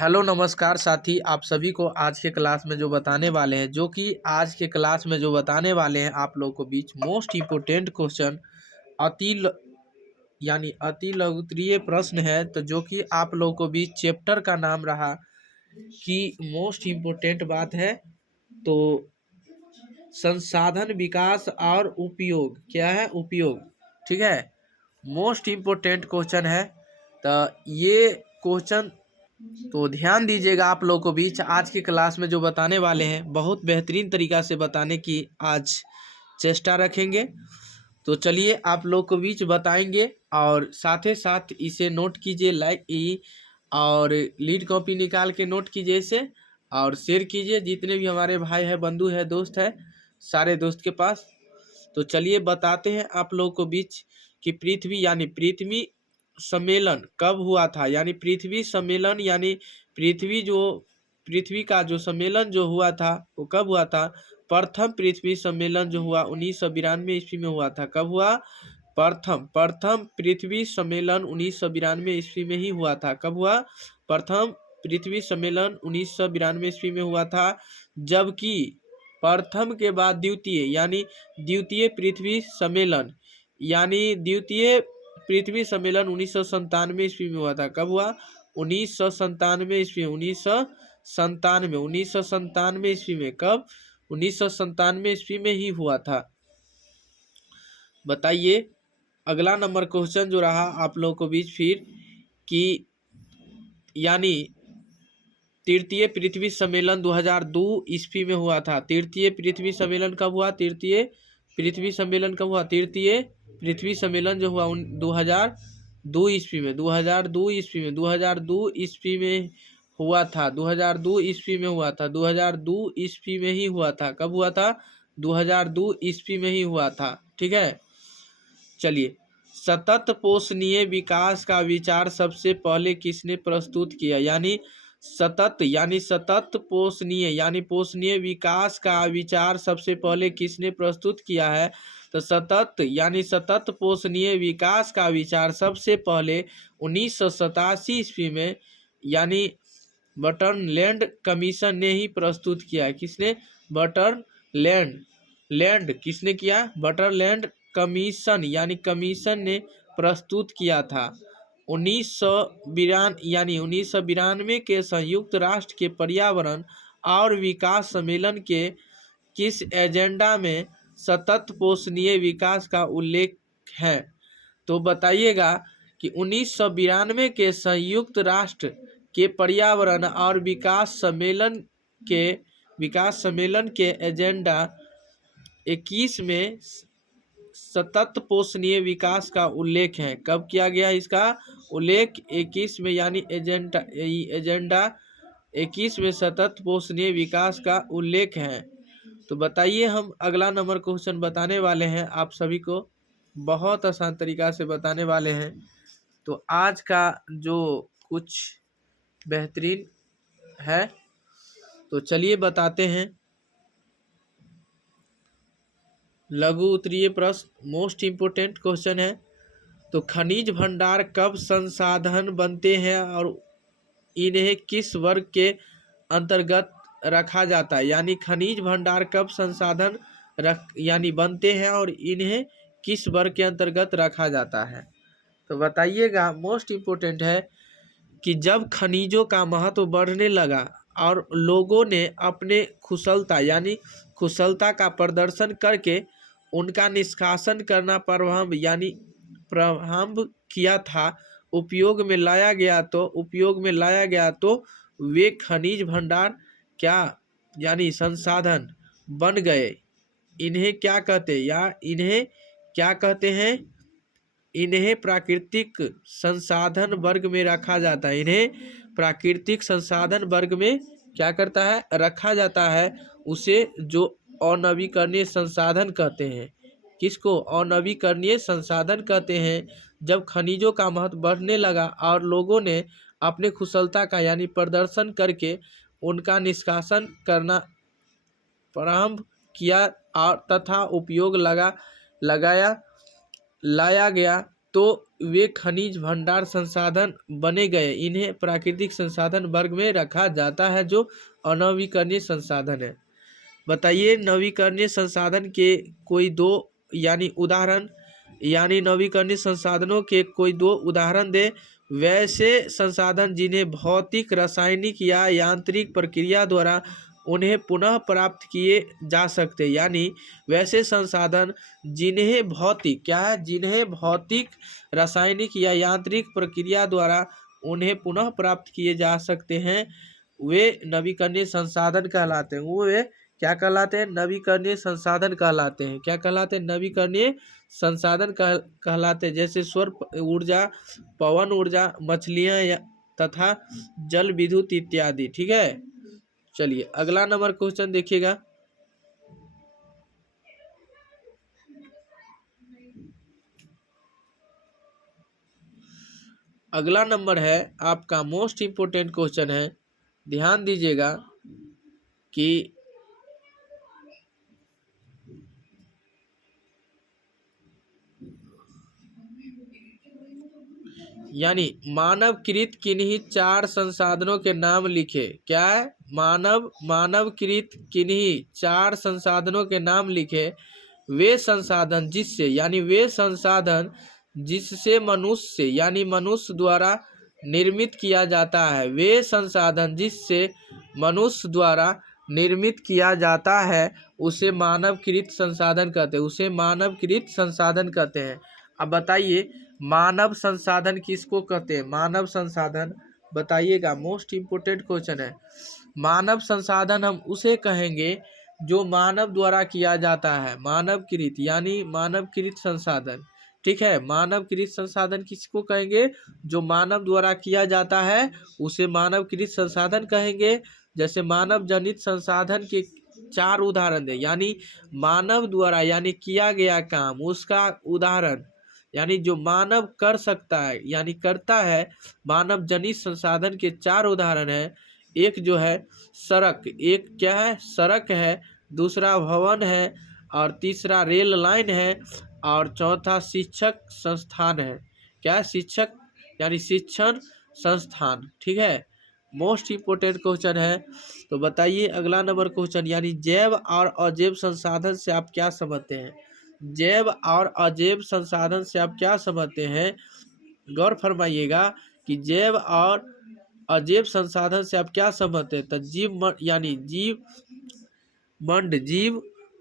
Hello नमस्कार साथी, आप सभी को आज के क्लास में जो बताने वाले हैं, जो कि आज के क्लास में जो बताने वाले हैं आप लोगों को बीच मोस्ट इम्पोर्टेंट क्वेश्चन अति ल- यानी अति लघुत्तरीय प्रश्न है। तो जो कि आप लोगों को बीच चैप्टर का नाम रहा कि मोस्ट इम्पोर्टेंट बात है। तो संसाधन विकास और उपयोग क्या है, उपयोग, ठीक है। मोस्ट इम्पोर्टेंट क्वेश्चन है। तो ये क्वेश्चन तो ध्यान दीजिएगा, आप लोगों को बीच आज की क्लास में जो बताने वाले हैं बहुत बेहतरीन तरीका से बताने की आज चेष्टा रखेंगे। तो चलिए आप लोग को बीच बताएंगे और साथ ही साथ इसे नोट कीजिए, लाइक और लीड कॉपी निकाल के नोट कीजिए इसे और शेयर कीजिए जितने भी हमारे भाई है, बंधु है, दोस्त है, सारे दोस्त के पास। तो चलिए बताते हैं आप लोगों को बीच कि पृथ्वी यानी पृथ्वी सम्मेलन कब हुआ था। यानी पृथ्वी सम्मेलन यानी पृथ्वी का जो सम्मेलन जो हुआ था वो कब हुआ था। प्रथम पृथ्वी सम्मेलन जो हुआ 1992 ईस्वी में हुआ था। कब हुआ? प्रथम पृथ्वी सम्मेलन 1992 ईस्वी में ही हुआ था। कब हुआ? प्रथम पृथ्वी सम्मेलन 1992 ईस्वी में हुआ था। जबकि प्रथम के बाद द्वितीय यानी द्वितीय पृथ्वी सम्मेलन यानी द्वितीय पृथ्वी सम्मेलन 1997 ईस्वी में हुआ था। कब हुआ? 1997 ईस्वी, 1997 ईस्वी में। कब? 1997 ईस्वी में ही हुआ था। बताइए अगला नंबर क्वेश्चन जो रहा आप लोगों को बीच फिर कि यानी तृतीय पृथ्वी सम्मेलन 2002 ईस्वी में हुआ था। तृतीय पृथ्वी सम्मेलन कब हुआ? तृतीय पृथ्वी सम्मेलन कब हुआ? तृतीय पृथ्वी सम्मेलन जो हुआ 2002 ईस्वी में। 2002 ईस्वी में 2002 ईस्वी में हुआ था। 2002 ईस्वी में हुआ था। 2002 ईस्वी में ही हुआ था। कब हुआ था? 2002 ईस्वी में ही हुआ था। ठीक है। चलिए, सतत पोषणीय विकास का विचार सबसे पहले किसने प्रस्तुत किया? सतत पोषणीय यानी पोषणीय विकास का विचार सबसे पहले किसने प्रस्तुत किया है? तो सतत पोषणीय विकास का विचार सबसे पहले 1987 ईस्वी में यानी बटरलैंड कमीशन ने ही प्रस्तुत किया। किसने? लैंड किसने किया? बटरलैंड कमीशन यानी कमीशन ने प्रस्तुत किया था। 1992 के संयुक्त राष्ट्र के पर्यावरण और विकास सम्मेलन के किस एजेंडा में सतत पोषणीय विकास का उल्लेख है? तो बताइएगा कि 1992 के संयुक्त राष्ट्र के पर्यावरण और विकास सम्मेलन के एजेंडा 21 में सतत पोषणीय विकास का उल्लेख है। कब किया गया इसका उल्लेख? 21 में यानी एजेंडा 21 में सतत पोषणीय विकास का उल्लेख है। तो बताइए, हम अगला नंबर क्वेश्चन बताने वाले हैं आप सभी को, बहुत आसान तरीका से बताने वाले हैं। तो आज का जो कुछ बेहतरीन है तो चलिए बताते हैं। लघु उत्तरीय प्रश्न मोस्ट इम्पोर्टेंट क्वेश्चन है। तो खनिज भंडार कब संसाधन बनते हैं और इन्हें किस वर्ग के अंतर्गत रखा जाता है? यानी खनिज भंडार कब संसाधन यानी बनते हैं और इन्हें किस वर्ग के अंतर्गत रखा जाता है? तो बताइएगा, मोस्ट इम्पोर्टेंट है कि जब खनिजों का महत्व बढ़ने लगा और लोगों ने अपने कुशलता का प्रदर्शन करके उनका निष्कासन करना प्रारंभ किया था, उपयोग में लाया गया तो वे खनिज भंडार क्या यानी संसाधन बन गए। इन्हें क्या कहते हैं? इन्हें प्राकृतिक संसाधन वर्ग में रखा जाता है। इन्हें प्राकृतिक संसाधन वर्ग में क्या करता है? रखा जाता है। उसे जो अनवीकरणीय संसाधन कहते हैं। किसको अनवीकरणीय संसाधन कहते हैं? जब खनिजों का महत्व बढ़ने लगा और लोगों ने अपने कुशलता का यानी प्रदर्शन करके उनका निष्कासन करना प्रारंभ किया और तथा उपयोग लाया गया तो वे खनिज भंडार संसाधन बने गए, इन्हें प्राकृतिक संसाधन वर्ग में रखा जाता है जो अनवीकरणीय संसाधन है। बताइए नवीकरणीय संसाधन के कोई दो यानी उदाहरण, यानी नवीकरणीय संसाधनों के कोई दो उदाहरण दे। वैसे संसाधन जिन्हें भौतिक, रासायनिक या यांत्रिक प्रक्रिया द्वारा उन्हें पुनः प्राप्त किए जा सकते, यानी वैसे संसाधन जिन्हें भौतिक क्या है, जिन्हें भौतिक, रासायनिक या यांत्रिक प्रक्रिया द्वारा उन्हें पुनः प्राप्त किए जा सकते हैं, वे नवीकरणीय संसाधन कहलाते हैं। वे क्या कहलाते हैं? नवीकरणीय संसाधन कहलाते हैं। क्या कहलाते हैं? नवीकरणीय संसाधन कहलाते हैं। जैसे सौर ऊर्जा, पवन ऊर्जा, मछलियाँ तथा जल विद्युत इत्यादि। ठीक है, चलिए अगला नंबर क्वेश्चन देखिएगा। अगला नंबर है आपका मोस्ट इम्पोर्टेंट क्वेश्चन है, ध्यान दीजिएगा कि यानी मानवकृत किन्हीं चार संसाधनों के नाम लिखे। क्या है? मानवकृत किन्हीं चार संसाधनों के नाम लिखे। वे संसाधन जिससे, यानी वे संसाधन जिससे मनुष्य यानी मनुष्य द्वारा निर्मित किया जाता है। वे संसाधन जिससे मनुष्य द्वारा निर्मित किया जाता है उसे मानवकृत संसाधन कहते हैं। उसे मानवकृत संसाधन कहते हैं। अब बताइए मानव संसाधन किसको कहते हैं? मानव संसाधन बताइएगा, मोस्ट इम्पोर्टेंट क्वेश्चन है। मानव संसाधन हम उसे कहेंगे जो मानव द्वारा किया जाता है। मानवकृत यानी मानवकृत संसाधन। ठीक है, मानवकृत संसाधन किसको कहेंगे? जो मानव द्वारा किया जाता है उसे मानवकृत संसाधन कहेंगे। जैसे मानव जनित संसाधन के चार उदाहरण दें, यानी मानव द्वारा यानी किया गया काम, उसका उदाहरण, यानी जो मानव कर सकता है यानी करता है, मानव जनित संसाधन के चार उदाहरण हैं। एक जो है सड़क, एक क्या है? सड़क है, दूसरा भवन है, और तीसरा रेल लाइन है, और चौथा शिक्षक संस्थान है। क्या है? शिक्षक यानी शिक्षण संस्थान। ठीक है, मोस्ट इम्पोर्टेंट क्वेश्चन है। तो बताइए अगला नंबर क्वेश्चन, यानी जैव और अजैव संसाधन से आप क्या समझते हैं? जैव और अजैव संसाधन से आप क्या समझते हैं? गौर फरमाइएगा कि जैव और अजैव संसाधन से आप क्या समझते हैं? तो जीव यानी जीव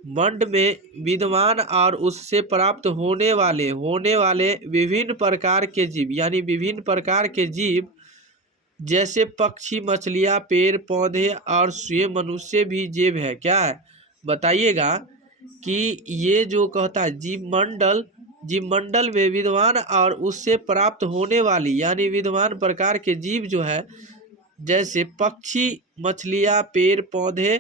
मंड में विद्यमान और उससे प्राप्त होने वाले विभिन्न प्रकार के जीव, यानी विभिन्न प्रकार के जीव जैसे पक्षी, मछलियाँ, पेड़ पौधे और स्वयं मनुष्य भी जीव है। क्या है? बताइएगा कि ये जो कहता है जीव मंडल में विद्यमान और उससे प्राप्त होने वाली यानी विद्यमान प्रकार के जीव जो है, जैसे पक्षी, मछलियाँ, पेड़ पौधे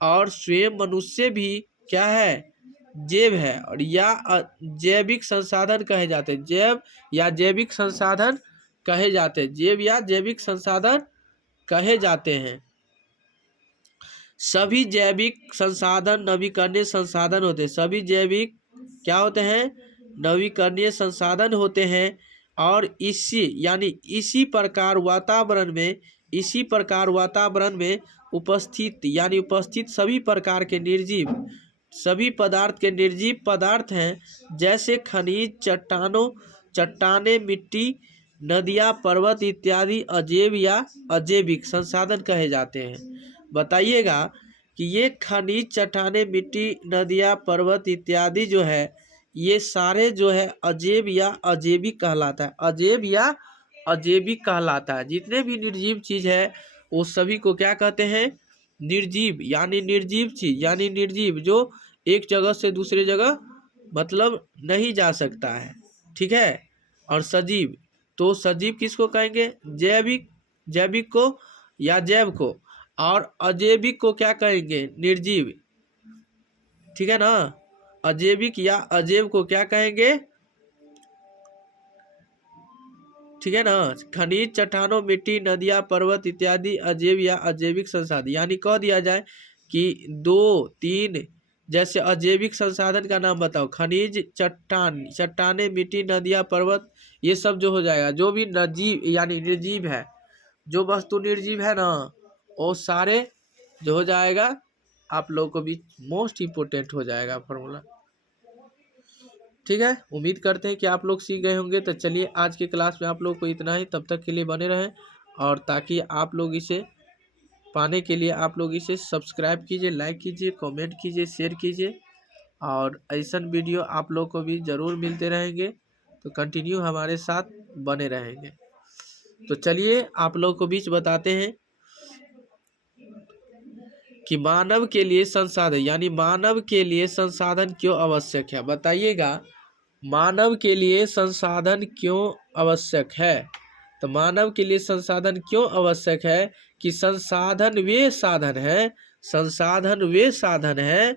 और स्वयं मनुष्य भी क्या है? जैव है। और या जैविक संसाधन कहे जाते हैं। जैव या जैविक संसाधन कहे जाते हैं। जैव या जैविक संसाधन कहे जाते हैं। सभी जैविक संसाधन नवीकरणीय संसाधन होते हैं। सभी जैविक क्या होते हैं? नवीकरणीय संसाधन होते हैं। और इसी प्रकार वातावरण में उपस्थित सभी प्रकार के सभी पदार्थ के निर्जीव पदार्थ हैं, जैसे खनिज, चट्टानें, मिट्टी, नदियाँ, पर्वत इत्यादि अजैव या अजैविक संसाधन कहे जाते हैं। बताइएगा कि ये खनिज, चट्टानें, मिट्टी, नदियाँ, पर्वत इत्यादि जो है, ये सारे जो है अजैव या अजैविक कहलाता है। अजैव या अजैविक कहलाता है। जितने भी निर्जीव चीज़ है वो सभी को क्या कहते हैं? निर्जीव, यानी निर्जीव चीज यानी निर्जीव जो एक जगह से दूसरे जगह मतलब नहीं जा सकता है। ठीक है, और सजीव, तो सजीव किसको कहेंगे? जैविक को या जैव को। और अजैविक को क्या कहेंगे? निर्जीव। ठीक है ना, अजैविक या अजैव को क्या कहेंगे? ठीक है ना, खनिज, चट्टानों, मिट्टी, नदियाँ, पर्वत इत्यादि अजैव या अजैविक संसाधन। यानी कह दिया जाए कि 2-3 जैसे अजैविक संसाधन का नाम बताओ। खनिज, चट्टानें, मिट्टी, नदियाँ, पर्वत ये सब जो हो जाएगा, जो भी निर्जीव यानी निर्जीव है, जो वस्तु निर्जीव है ना, वो सारे जो हो जाएगा आप लोगों को भी मोस्ट इम्पोर्टेंट हो जाएगा फॉर्मूला। ठीक है, उम्मीद करते हैं कि आप लोग सीख गए होंगे। तो चलिए आज के क्लास में आप लोग को इतना ही, तब तक के लिए बने रहें, और ताकि आप लोग इसे पाने के लिए आप लोग इसे सब्सक्राइब कीजिए, लाइक कीजिए, कमेंट कीजिए, शेयर कीजिए, और ऐसा वीडियो आप लोग को भी ज़रूर मिलते रहेंगे। तो कंटिन्यू हमारे साथ बने रहेंगे। तो चलिए आप लोग को बीच बताते हैं कि मानव के लिए संसाधन यानी मानव के लिए संसाधन क्यों आवश्यक है, बताइएगा। मानव के लिए संसाधन क्यों आवश्यक है? तो मानव के लिए संसाधन क्यों आवश्यक है कि संसाधन वे साधन हैं